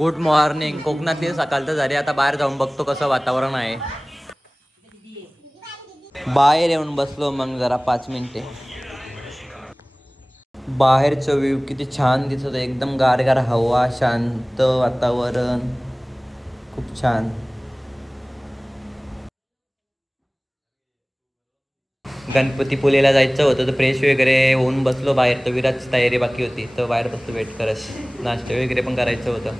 Good morning. कोकणातली सकाळचं झाली. आता बाहेर जाऊन बघतो कसं वातावरण आहे. बाहेर येऊन बसलो मग जरा 5 मिनिटे. बाहेरचं व्ह्यू किती छान दिसत आहे. एकदम गारगार हवा, शांत वातावरण, खूप छान. गणपतीपुळेला जायचं होतं तर फ्रेश वगैरे होऊन बसलो बाहेर. तर विराजची तयारी बाकी होती तर बाहेर बसलो वेट करत. नाश्ता वगैरे पण करायचं होतं.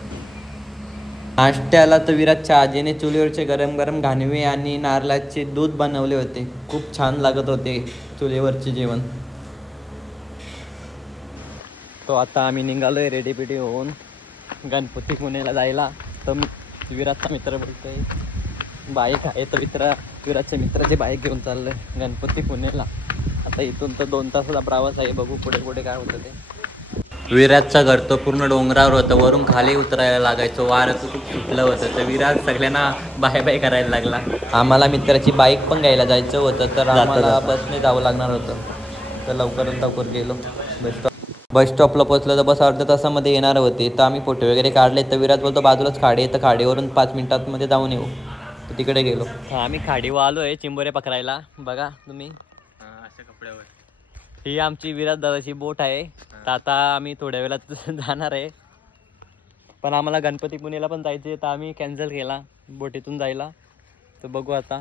नाश्त्याला तर विराजच्या आजीने चुलीवरचे गरम गरम घाणवे आणि नारळाचे दूध बनवले होते. खूप छान लागत होते चुलीवरचे जेवण. तो आता आम्ही निघालोय रेडी पेडी होऊन गणपतीपुळेला जायला. तर विराजचा मित्र बोलतोय बाईक आहे तर विराजच्या मित्राची बाईक घेऊन चाललोय गणपतीपुळेला. आता इथून तर 2 तासाचा प्रवास आहे. बघू पुढे पुढे काय होतं ते. विराजचं घर तर पूर्ण डोंगरावर होतं. वरून खाली उतरायला लागायचं. वारं खूप सुटलं होतं तर विराज सगळ्यांना बाय बाय करायला लागला. आम्हाला मित्राची बाईक पण घ्यायला जायचं होतं तर आम्हाला बसने जावं लागणार होतं. तर लवकरात लवकर गेलो. बस स्टॉपला पोहोचलं तर बस अर्ध्या तासामध्ये येणार होते. तर आम्ही फोटो वगैरे काढले. तर विराज बोलतो बाजूलाच खाडी आहे तर खाडीवरून 5 मिनिटांमध्ये जाऊन येऊ. तर तिकडे गेलो. आम्ही खाडीवर आलो आहे चिंबोरे पकडायला. बघा तुम्ही अशा कपड्यावर. ही आमची विराज दादाची बोट आहे. तर आता आम्ही थोड्या वेळात जाणार आहे. पण आम्हाला गणपतीपुळेला पण जायचे तर आम्ही कॅन्सल केला बोटीतून जायला. तर बघू आता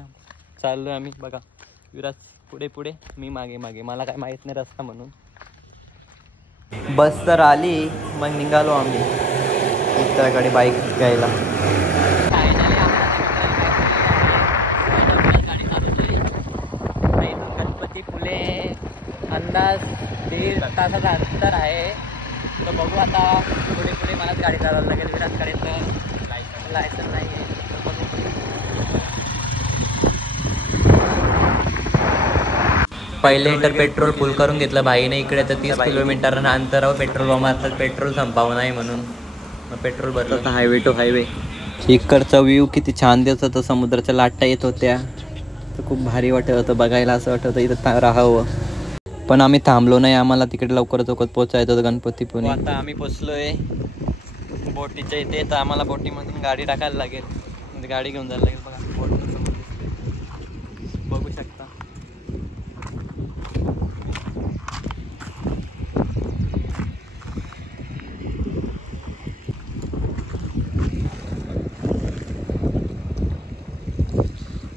चाललो आम्ही. बघा विराज पुढे पुढे, मी मागे मागे. मला काय माहीत नाही रस्ता म्हणून. बस तर आली मग निघालो आम्ही मित्राकडे बाईक घ्यायला. गणपतीपुळे अंदाज 1.5 तासाचा अंतर आहे. तर बघू आता पुढे पुढे मलाच गाडी चालवायला लागेल. विराजकडे तर लायसन नाही आहे. पहिले तर पेट्रोल फुल करून घेतलं भाईने. इकडे तर 30 किलोमीटर अंतरावर पेट्रोल मारतात पेट्रोल संपावं नाही म्हणून. मग पेट्रोल भरलं. Highway to highway. इकडचा व्ह्यू किती छान दिसत होता. समुद्राच्या लाटा येत होत्या तर खूप भारी वाटत होतं बघायला. असं वाटत होतं इथं राहावं. पण आम्ही थांबलो नाही. आम्हाला तिकडे लवकर चौकात पोहोचायचं होतं गणपतीपुळे. आता आम्ही पोचलोय बोटीच्या इथे. तर आम्हाला बोटीमधून गाडी टाकायला लागेल. म्हणजे गाडी घेऊन जायला लागेल. बघा बोट बघू शकता.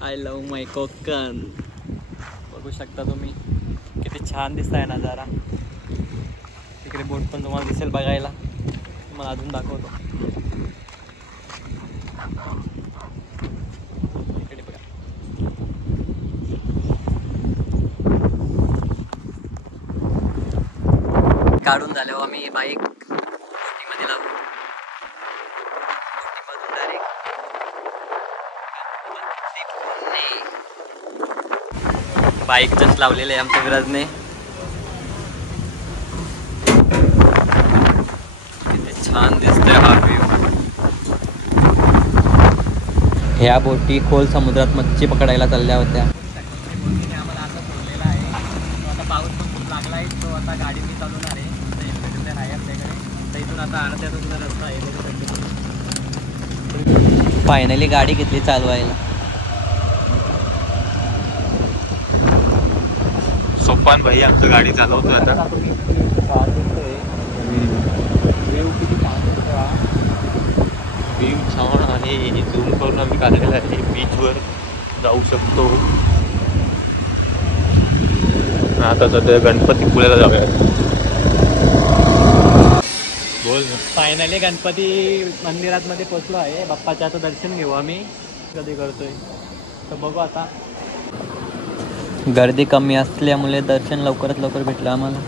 आय लव्ह माय कोकण. बघू शकता तुम्ही किती छान दिसत आहे नजारा. तिकडे बोट पण तुम्हाला दिसेल बघायला. तुम्हाला अजून दाखवतो. इकडे बघा. काढून झालो आम्ही बाईक बोटीमध्ये लावून. बोटीमधून डायरेक्ट बाईक जस्ट लावलेले आहे आमच्या विराजने. किती छान दिसतोय हा व्ह्यू. ह्या बोटी खोल समुद्रात मच्छी पकडायला चालल्या होत्या. आम्हाला आता सोडलेला आहे. आता पाऊस पण खूप लागला आहे. तो आता गाडीने चालवणार आहे. तर आहे आपल्याकडे. तर इथून आता अर्ध्या तासाचा रस्ता आहे. फायनली गाडी घेतली चालवायला. सोपान भाई आमचं गाडी चालवतो आता. व्ह्यू छान आणि झूम करून आम्ही काढलेला आहे. बीचवर जाऊ शकतो. आता सध्या गणपतीपुळेला जाऊया. बोल. फायनली गणपती मंदिरात मध्ये पोचलो आहे. बाप्पाच्या आता दर्शन घेऊ आम्ही. कधी करतोय तर बघू आता. गर्दी कमी असल्यामुळे दर्शन लवकरात लवकर भेटलं आम्हाला.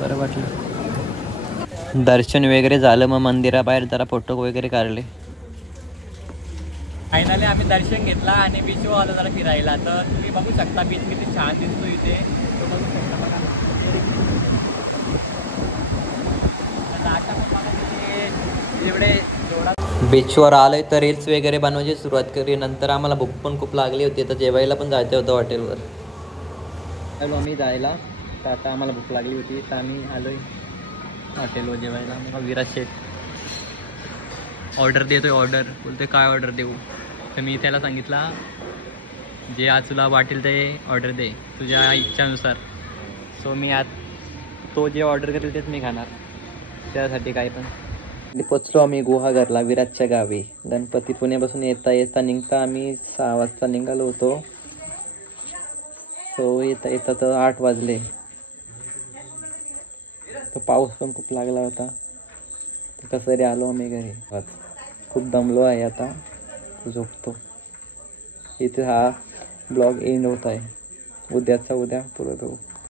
बरं वाटलं. दर्शन वगैरे झालं. मग मंदिराबाहेर जरा फोटो वगैरे काढले. फायनली आम्ही दर्शन घेतला आणि बीचवर आलो जरा फिरायला. तर तुम्ही बघू शकता बीच किती छान दिसतो इथे. तो बघू शकता बघा. बीचवर आलोय तर रील्स वगैरे बनवायची सुरुवात करी. नंतर आम्हाला भूक पण खूप लागली होती तर जेवायला पण जायचं होतं हॉटेलवर. आलो आम्ही जायला. तर आता आम्हाला भूक लागली होती तर आम्ही आलोय हॉटेलवर जेवायला. मग विराज शेठ ऑर्डर देतोय ऑर्डर. बोलतोय काय ऑर्डर देऊ. तर मी त्याला सांगितला जे आज तुला वाटेल ते ऑर्डर दे तुझ्या इच्छानुसार. सो मी आज तो जे ऑर्डर करेल तेच मी खाणार. त्यासाठी काय पण. पोचलो आम्ही गुहागरला विराजच्या गावी. गणपती पुण्यापासून येता निघता आम्ही 6 वाजता निघालो होतो. सो येता तर 8 वाजले. तो पाऊस पण खूप लागला होता. कसं तरी आलो आम्ही घरी. खूप दमलो आहे आता. झोपतो. इथे हा ब्लॉग एंड होत आहे. उद्याचा उद्या परत होऊ.